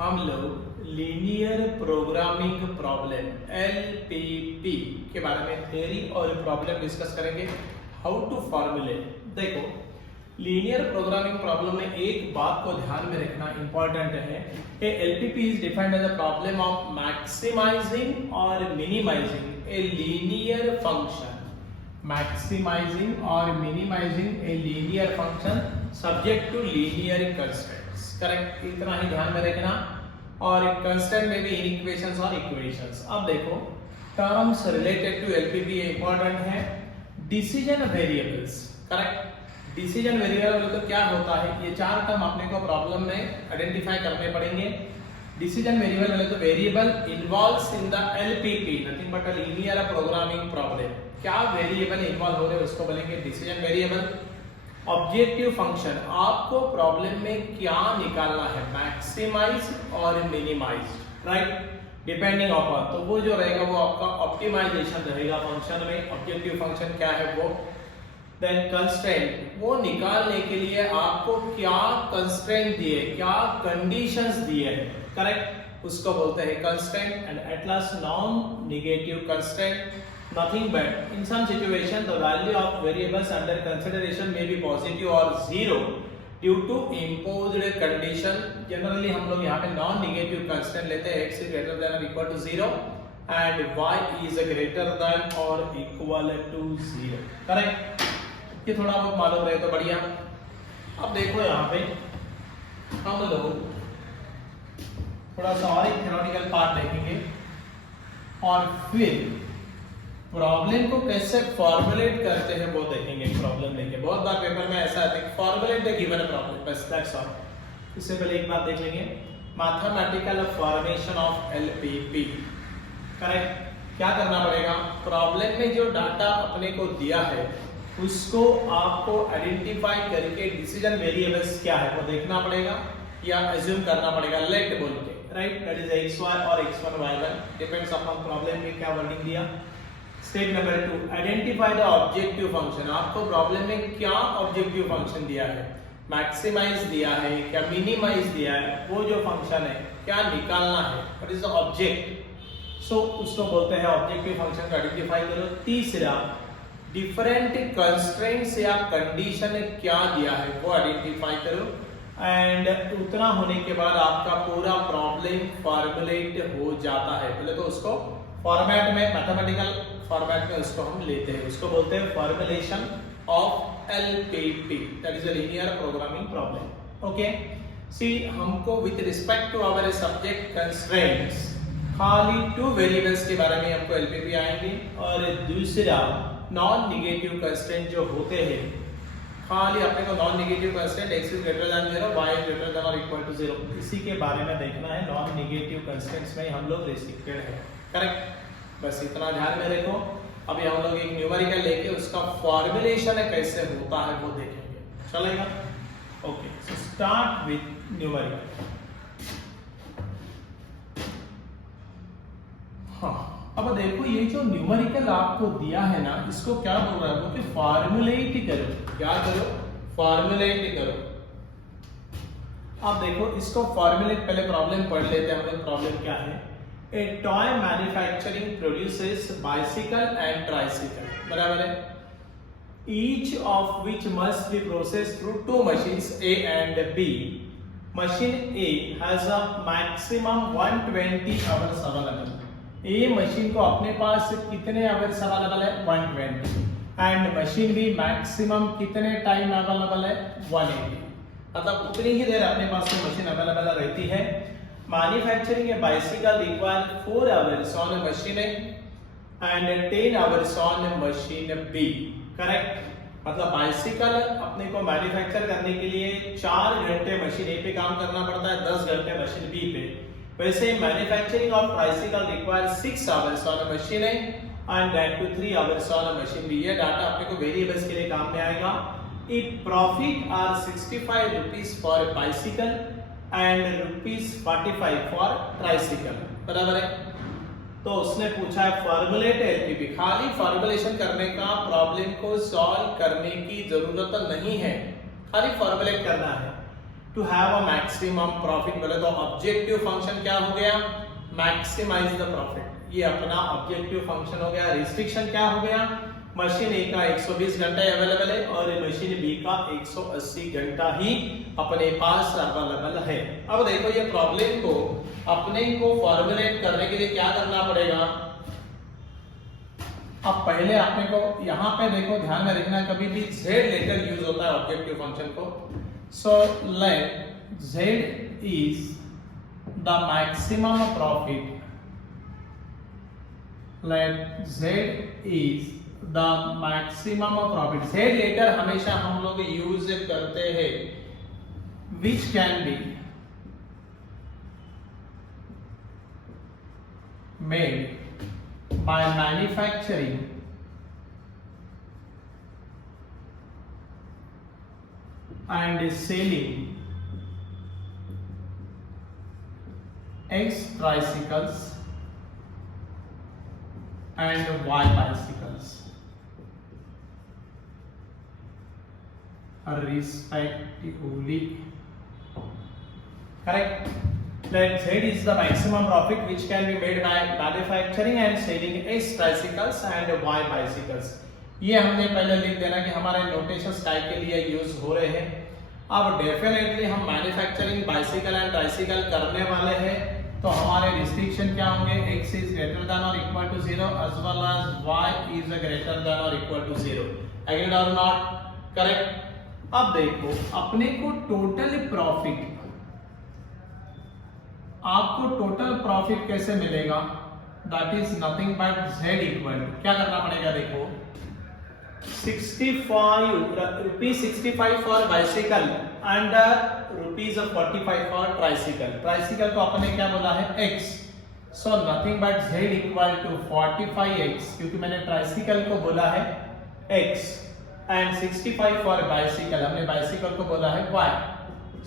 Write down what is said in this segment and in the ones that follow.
हम लोग linear programming problem LPP के बारे में थ्योरी और प्रॉब्लम डिस्कस करेंगे। How to formulate. देखो, लीनियर प्रोग्रामिंग प्रॉब्लम में एक बात को ध्यान में रखना इंपॉर्टेंट है कि LPP is defined as a problem of maximising और minimising a linear function. Maximising और minimising a linear function subject to linear constraints. Correct, इतना ही ध्यान में रखना। और कंस्ट्रेंट में भी इक्वेशंस और इक्वेशंस। अब देखो, terms related to LPP important है। Decision variables. Correct, decision variable तो क्या होता है, ये चार टर्म अपने को प्रॉब्लम में आइडेंटिफाई करने पड़ेंगे। डिसीजन वेरिएबल बोले तो variable involves in the LPP, nothing but a linear programming problem. क्या वेरिएबल इन्वॉल्व हो रहे हैं उसको बोलेंगे डिसीजन वेरिएबल। ऑब्जेक्टिव फंक्शन, आपको प्रॉब्लम में क्या निकालना है, मैक्सिमाइज और मिनिमाइज, राइट, डिपेंडिंग अपॉन। तो वो जो रहेगा वो आपका ऑप्टिमाइजेशन रहेगा फंक्शन में। ऑब्जेक्टिव फंक्शन क्या है वो। देन कंस्ट्रेंट, वो निकालने के लिए आपको क्या कंस्ट्रेंट दिए, क्या कंडीशंस दिए हैं, करेक्ट, उसको बोलते हैं constraint. And at last non negative constraint, nothing but in some situation the value of variables under consideration may be positive or zero due to imposed condition। generally हम लोग यहाँ पे नॉन नेगेटिव कंस्टेंट लेते हैं, x is greater than or equal to 0 and y is greater than or equal to 0। Correct, ये थोड़ा बहुत मालूम रहे तो बढ़िया। अब देखो यहाँ पे हम लोग थोड़ा सा और एक थ्योरेटिकल पार्ट देखेंगे और फिर प्रॉब्लम को कैसे फॉर्मुलेट करते हैं वो देखेंगे। प्रॉब्लम लेके बहुत बार पेपर में ऐसा आता है, फॉर्मुलेट द गिवन प्रॉब्लम, बस दैट्स ऑल। इससे पहले एक बात देख लेंगे, mathematical formation of LPP। Correct, क्या करना पड़ेगा, प्रॉब्लम में जो डाटा अपने को दिया है उसको आपको आइडेंटिफाई करके डिसीजन वेरिएबल्स क्या है वो देखना पड़ेगा या अज्यूम करना पड़ेगा, लेट बोल के, राइट, दैट इज xy और x1 y1 depends upon problem में क्या वर्डिंग दिया। Step number 2, identify the objective function. आपको प्रॉब्लम में क्या ऑब्जेक्टिव फंक्शन दिया है, मैक्सिमाइज दिया है क्या मिनिमाइज दिया है, वो जो फंक्शन है क्या निकालना है, व्हाट इज द ऑब्जेक्ट। सो उसको बोलते हैं ऑब्जेक्टिव फंक्शन को आइडेंटिफाई करो। तीसरा, डिफरेंट कंस्ट्रेंट्स या कंडीशन क्या दिया है वो आइडेंटिफाई करो। एंड उतना होने के बाद आपका पूरा प्रॉब्लम फॉर्मुलेट हो जाता है। पहले तो उसको फॉर्मेट में, मैथमेटिकल फॉर्मेट में उसको हम लेते हैं, उसको बोलते हैं formulation of LPP, that is a linear programming problem. Okay, see हमको with respect to our subject constraints खाली 2 वेरिएबल्स के बारे में हमको LPP आएंगे और दूसरा नॉन नेगेटिव कंस्ट्रेंट जो होते हैं, खाली अपने को non negative constraint x is greater than 0, y is greater than और इक्वल टू 0, इसी के बारे में देखना है। नॉन नेगेटिव कंस्ट्रेंट्स में हम लोग रिस्ट्रिक्टेड है। करेक्ट, बस इतना ध्यान में रखो। अभी हम लोग एक न्यूमेरिकल लेके उसका फॉर्मुलेशन कैसे होता है वो देखेंगे, चलेगा। Okay, so start with numerical. हाँ, अब देखो ये जो न्यूमेरिकल आपको दिया है ना, इसको क्या बोल रहा है वो कि फॉर्मुलेट करो। क्या करो, फॉर्मुलेट करो। अब देखो इसको फॉर्मुलेट, पहले प्रॉब्लम पढ़ लेते हैं हम लोग। प्रॉब्लम क्या है, A toy manufacturing produces bicycle and tricycle, बराबर है, each of which must be processed through 2 machines A and B. Machine A has a maximum 120 hours available. A machine को अपने पास कितने आवर्स अवेलेबल है, 120, एंड मशीन भी maximum कितने time available है, 180, मतलब उतनी ही देर अपने पास मशीन अवेलेबल रहती है। Manufacturing a bicycle requires 4 hours on a machine A and 10 hours on a machine B। Correct, मतलब बाइसिकल अपने को मैन्युफैक्चर करने के लिए 4 घंटे मशीन ए पे काम करना पड़ता है, 10 घंटे मशीन बी पे। वैसे manufacturing of tricycle requires 6 hours on a machine A and that to 3 hours on a machine B। ये डाटा अपने को वेरिएबल्स के लिए काम में आएगा। If profit are 65 rupees for a bicycle and ₹45 for tricycle, बराबर है। तो उसने पूछा है फॉर्मुलेट LPP। खाली फॉर्मुलेशन करने का प्रॉब्लम को सॉल्व करने की जरूरत नहीं है, खाली फॉर्मुलेट करना है। To have a maximum profit बोले तो ऑब्जेक्टिव फंक्शन क्या हो गया, मैक्सिमाइज द प्रॉफिट। ये अपना ऑब्जेक्टिव फंक्शन हो गया। रिस्ट्रिक्शन क्या हो गया, मशीन ए का 120 घंटा अवेलेबल है और मशीन बी का 180 घंटा ही अपने पास अवेलेबल है। अब देखो ये प्रॉब्लम को अपने को फॉर्मुलेट करने के लिए क्या करना पड़ेगा। अब पहले आपने को यहाँ पे देखो ध्यान में रखना, कभी भी z लेकर यूज होता है ऑब्जेक्टिव फंक्शन को। So let z is the maximum profit, let z is the maximum profit. z लेकर हमेशा हम लोग यूज करते हैं which can be made by manufacturing and selling X tricycles and Y bicycles respectively. Correct? Let Z is the maximum profit which can be made by manufacturing and selling X tricycles and Y bicycles. ये हमने पहले लिख देना कि हमारे notations type के लिए use हो रहे हैं। अब डेफिनेटली हम मैन्युफैक्चरिंग बाइसिकल एंड ट्राइसिकल करने वाले हैं, तो हमारे रिस्ट्रिक्शन क्या होंगे, x is greater than or equal to 0 as well as y is greater than or equal to 0. Agreed or not? Correct? अब देखो अपने को टोटल प्रॉफिट, आपको टोटल प्रॉफिट कैसे मिलेगा, that is nothing but z equal, क्या करना पड़ेगा देखो 65 for bicycle and ₹45 for tricycle. Tricycle को अपने क्या बोला है x, so nothing but z equal to 45x, क्योंकि मैंने ट्राइसिकल को बोला है x एंड 65 फॉर बाइसिकल, हमने बाइसिकल को बोला है y,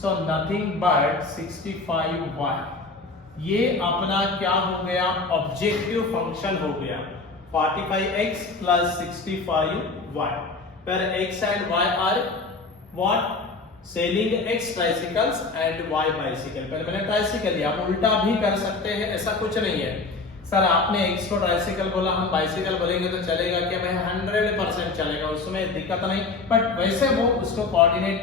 so nothing but 65y। ये अपना क्या हो गया, ऑब्जेक्टिव फंक्शन हो गया 45x plus 65y, where x and y are what, selling x tricycles and y bicycle। पहले मैंने ट्राइसिकल लिया, आप उल्टा भी कर सकते हैं, ऐसा कुछ नहीं है। सर आपने x को ट्राइसिकल बोला, हम बाइसिकल बोलेंगे तो चलेगा क्या भाई, 100% चलेगा, उसमें दिक्कत नहीं। बट वैसे वो उसको कोऑर्डिनेट,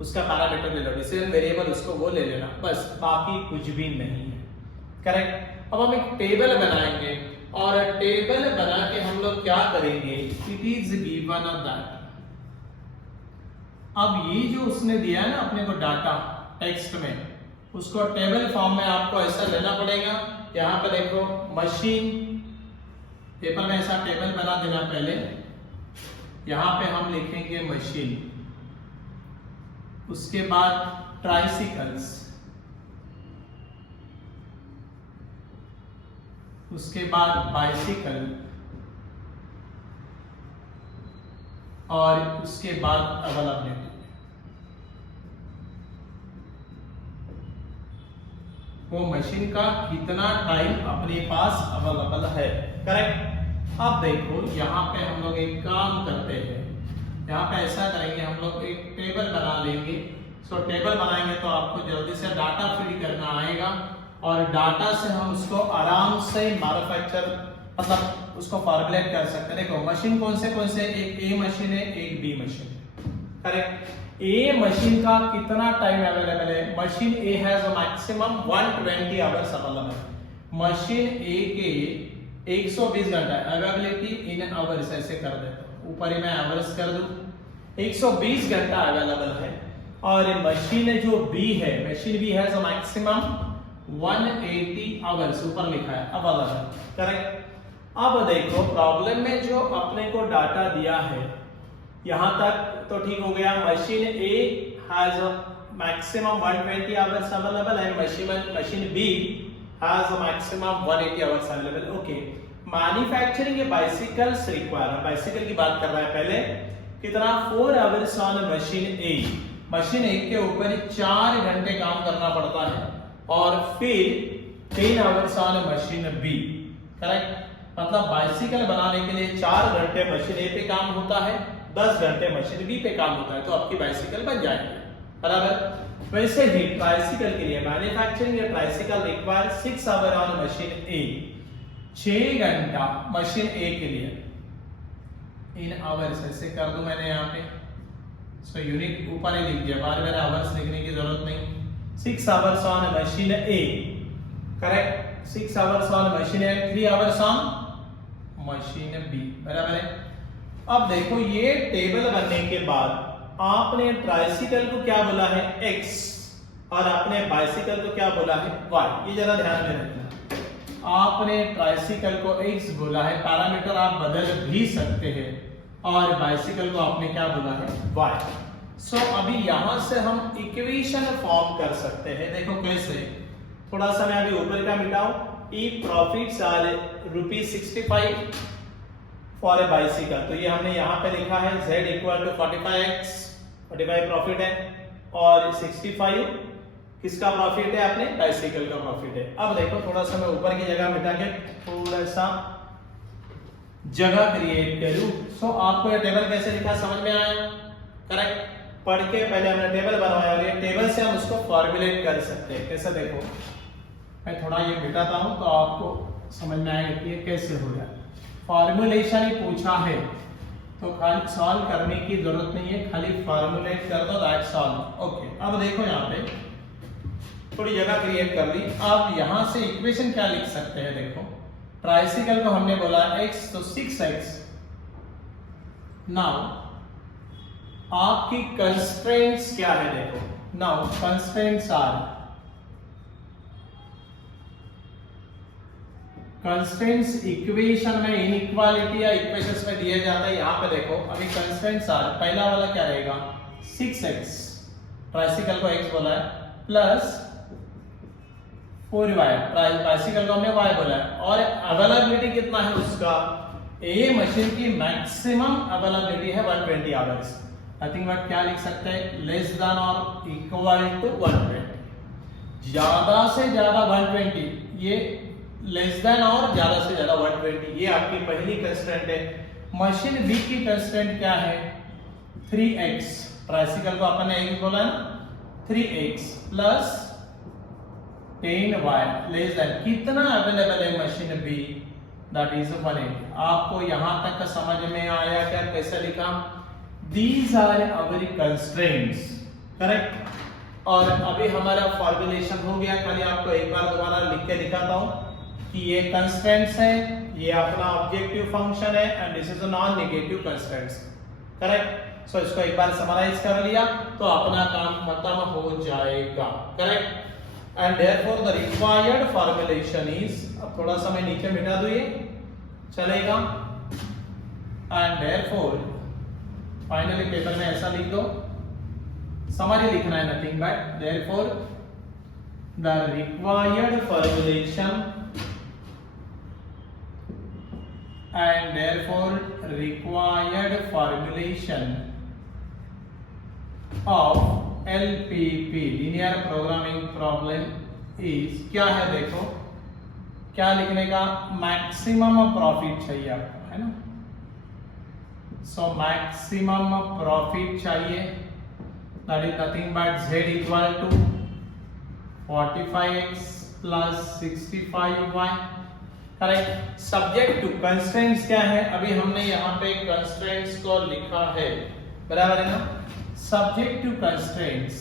उसका पैरामीटर ले लो, डिसीजन वेरिएबल उसको वो ले लेना, बस बाकी कुछ भी नहीं है। करेक्ट? अब हम एक टेबल बनाएंगे और टेबल बना के हम लोग क्या करेंगे, इट इज गिवन दैट, अब ये जो उसने दिया है ना अपने को डाटा टेक्स्ट में, उसको टेबल फॉर्म में आपको ऐसा लेना पड़ेगा। यहाँ पे देखो मशीन, पेपर में ऐसा टेबल बना देना पहले, यहाँ पे हम लिखेंगे मशीन, उसके बाद ट्राइसिकल्स, उसके बाद बाइसिकल और उसके बाद अवेलेबिलिटी। वो मशीन का कितना टाइम अपने पास अवेलेबल है। करेक्ट? अब देखो यहाँ पे हम लोग एक काम करते हैं, यहाँ पे ऐसा करेंगे, हम लोग एक टेबल बना लेंगे। सो टेबल बनाएंगे तो आपको जल्दी से डाटा फीड करना आएगा और डाटा से हम उसको आराम से मैन्युफैक्चर, मतलब उसको फॉर्मुलेट कर सकते हैं। देखो मशीन कौन से, एक ए मशीन है, एक B machine. Correct? A machine का कितना टाइम अवेलेबल है, machine A has a maximum 120 hours available. Machine A के 120 घंटा अवेलेबिलिटी इन आवर्स ऐसे कर देता हूं, ऊपर ही मैं आवर्स कर दूं, 120 घंटा अवेलेबल है। और मशीन जो बी है, machine B has a maximum 180 hours ऊपर लिखा है अवेलेबल। करेक्ट? अब देखो प्रॉब्लम में जो अपने को डाटा दिया है यहां तक तो ठीक हो गया। Machine A has a maximum 120 hours available and machine B has a maximum 180 hours available. Okay, manufacturing bicycles require, bicycle की बात कर रहा है पहले, कितना 4 hours on machine A. Machine A के ऊपर 4 घंटे काम करना पड़ता है और फिर 10 hours on machine B. Correct? मतलब बाइसिकल बनाने के लिए 4 घंटे मशीन ए पे काम होता है, 10 घंटे मशीन बी पे काम होता है, तो आपकी बाइसिकल बन जाएगी। बराबर? वैसे ही ट्राइसिकल के लिए मैन्युफैक्चरिंग या tricycle require 6 hour on machine A, 6 घंटा मशीन ए के लिए इन आवर्स ऐसे कर दूं मैंने यहाँ पे, सो यूनिट ऊपर ही लिख दिया, बार बार आवर्स लिखने की जरूरत नहीं। 6 hours on machine A, correct, 6 hours on machine A, 3 hours on machine B, बराबर है। अब देखो ये टेबल बनने के बाद आपने ट्राइसिकल को क्या बोला है x और आपने बाइसिकल को क्या बोला है y, ये जरा ध्यान में रखना। आपने ट्राइसिकल को x बोला है, पैरामीटर आप बदल भी सकते हैं, और बाइसिकल को आपने क्या बोला है y। सो अभी यहां से हम इक्वेशन फॉर्म कर सकते हैं, देखो कैसे। थोड़ा सा मैं अभी ऊपर का मिटाऊं। ई profits are ₹65 for a bicycle, तो ये हमने यहाँ पे लिखा है z equal to 45x, 45 profit है, और 65 किसका प्रॉफिट है, अपने बाइसिकल का प्रॉफिट है। अब देखो थोड़ा सा मैं ऊपर की जगह मिटा के थोड़ा सा जगह क्रिएट करूं। सो आपको ये टेबल कैसे लिखा समझ में आया, करेक्ट। पढ़ के पहले हमने टेबल बनवाया और ये टेबल से हम उसको फॉर्मुलेट कर सकते हैं। कैसे, देखो मैं थोड़ा ये मिटाता हूं तो आपको समझ में आएगा कि ये कैसे हो गया। फॉर्मुलेशन ही पूछा है तो खाली सॉल्व करने की जरूरत नहीं है, खाली फॉर्मुलेट कर दो, दैट्स ऑल। ओके, अब देखो यहाँ पे थोड़ी जगह क्रिएट कर ली। अब यहाँ से इक्वेशन क्या लिख सकते हैं, देखो ट्राइसिकल को हमने बोला x, तो 6x। नाउ आपकी कंस्ट्रेंट्स क्या है, देखो now constraints are, constraints equation में इनइक्वालिटी या इक्वेशंस में दिए जाता है। यहाँ पे देखो अभी कंस्ट्रेंट्स आर, पहला वाला क्या रहेगा 6x, ट्राइसिकल को x बोला है, प्लस 4y, ट्राइसिकल को हमने y बोला है, और अवेलेबिलिटी कितना है उसका, ए मशीन की मैक्सिमम अवेलेबिलिटी है 120 आवर्स। नथिंग बट क्या लिख सकते हैं, लेस देन और इक्वल टू 120, ज्यादा से ज्यादा 120, ये लेस देन और ज्यादा से ज्यादा 120, ये आपकी पहली कंस्ट्रेंट है। मशीन बी की कंस्ट्रेंट क्या है 3x, ट्राइसिकल को अपन ने x बोला ना, 3x plus 10y less then, कितना अवेलेबल है मशीन बी, दैट इज 180। आपको यहां तक का समझ में आया क्या, कैसे लिखा, these are our constraints, correct. और अभी हमारा फॉर्मुलेशन हो गया, खाली आपको एक बार दोबारा लिख के दिखाता हूं कि ये कंस्ट्रेंट्स है, ये अपना ऑब्जेक्टिव फंक्शन है, and this is a non negative constraints, correct. So इसको एक बार समराइज कर लिया तो अपना काम खत्म हो जाएगा, correct. And therefore the required formulation is, अब थोड़ा सा मैं नीचे मिटा दूं, ये चलेगा। एंड देयरफॉर फाइनली पेपर में ऐसा लिख दो, समरी लिखना है, nothing but therefore the required formulation and therefore required formulation of LPP linear programming problem is, क्या है देखो, क्या लिखने का, मैक्सिमम प्रॉफिट चाहिए आपको, है ना। सो मैक्सिमम प्रॉफिट चाहिए, that is nothing but z equal to 45x plus 65y, correct. Subject to constraints क्या है, अभी हमने यहाँ पे कंस्ट्रेंट्स को लिखा है, बराबर है ना। Subject to constraints,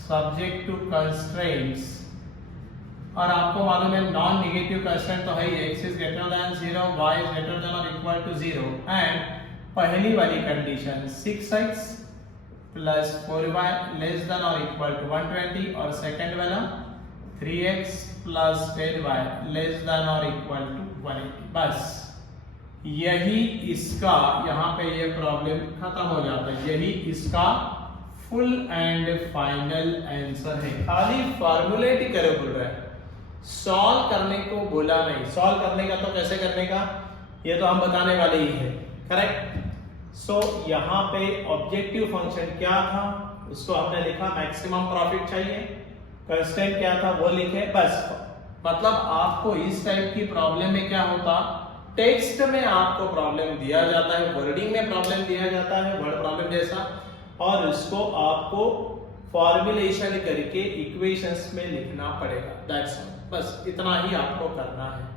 subject to constraints, और आपको मालूम है नॉन नेगेटिव कंस्ट्रेंट तो है ही, x is greater than 0, y is greater than और इक्वल टू 0, एंड पहली वाली condition 6x plus 4y less than और इक्वल टू 120, और सेकंड वाला 3x plus 10y less than और इक्वल टू 180। बस यही इसका, यहाँ पे ये प्रॉब्लम खत्म हो जाता है, यही इसका फुल एंड फाइनल आंसर है। खाली फॉर्मुलेट ही करे बोल रहा है, सॉल्व करने को बोला नहीं। सॉल्व करने का तो कैसे करने का ये तो हम बताने वाले ही है, करेक्ट। सो यहाँ पे ऑब्जेक्टिव फंक्शन क्या था उसको हमने लिखा, मैक्सिमम प्रॉफिट चाहिए, कंस्टेंट क्या था वो लिखे, बस। मतलब आपको इस टाइप की प्रॉब्लम में क्या होता, टेक्स्ट में आपको प्रॉब्लम दिया जाता है, वर्डिंग में प्रॉब्लम दिया जाता है, वर्ड प्रॉब्लम जैसा, और उसको आपको फॉर्मुलेशन करके इक्वेशंस में लिखना पड़ेगा। दैट्स बस इतना ही आपको करना है।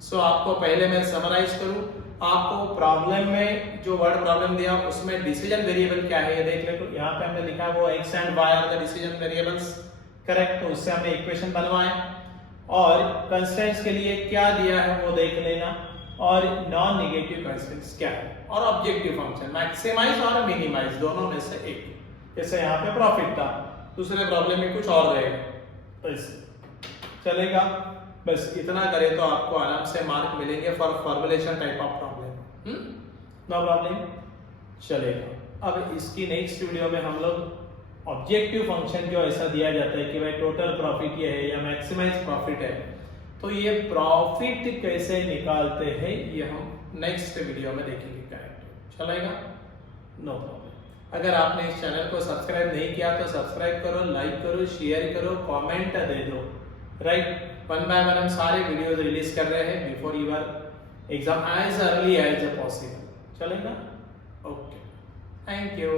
सो आपको पहले मैं समराइज करूं, आपको प्रॉब्लम में जो वर्ड प्रॉब्लम दिया उसमें डिसीजन वेरिएबल क्या है ये देख ले। तो यहाँ पे हमने लिखा वो x एंड y are the decision variables, correct. तो उससे हमने इक्वेशन बनवाए और कंस्ट्रेंट्स के लिए क्या दिया है वो देख लेना, और नॉन नेगेटिव कंस्ट्रेंट्स क्या है, और ऑब्जेक्टिव फंक्शन मैक्सिमाइज और मिनिमाइज दोनों में से एक। जैसे यहाँ पे प्रॉफिट था, दूसरे प्रॉब्लम में कुछ और रहेगा, तो चलेगा। बस इतना करें तो आपको आराम से मार्क मिलेंगे for formulation type of problem. No problem, चलेगा। अब इसकी नेक्स्ट वीडियो में हम लोग ऑब्जेक्टिव फंक्शन जो ऐसा दिया जाता है कि भाई टोटल प्रॉफिट ये है या मैक्सिमाइज प्रॉफिट है, तो ये प्रॉफिट कैसे निकालते हैं ये हम नेक्स्ट वीडियो में देखेंगे। करेक्ट, चलेगा, नो प्रॉब्लम। अगर आपने इस चैनल को सब्सक्राइब नहीं किया तो सब्सक्राइब करो, लाइक करो, शेयर करो, कमेंट दे दो, राइट। वन बाय वन हम सारे वीडियोस रिलीज कर रहे हैं before your exam as early as possible, चलेगा। Okay, thank you.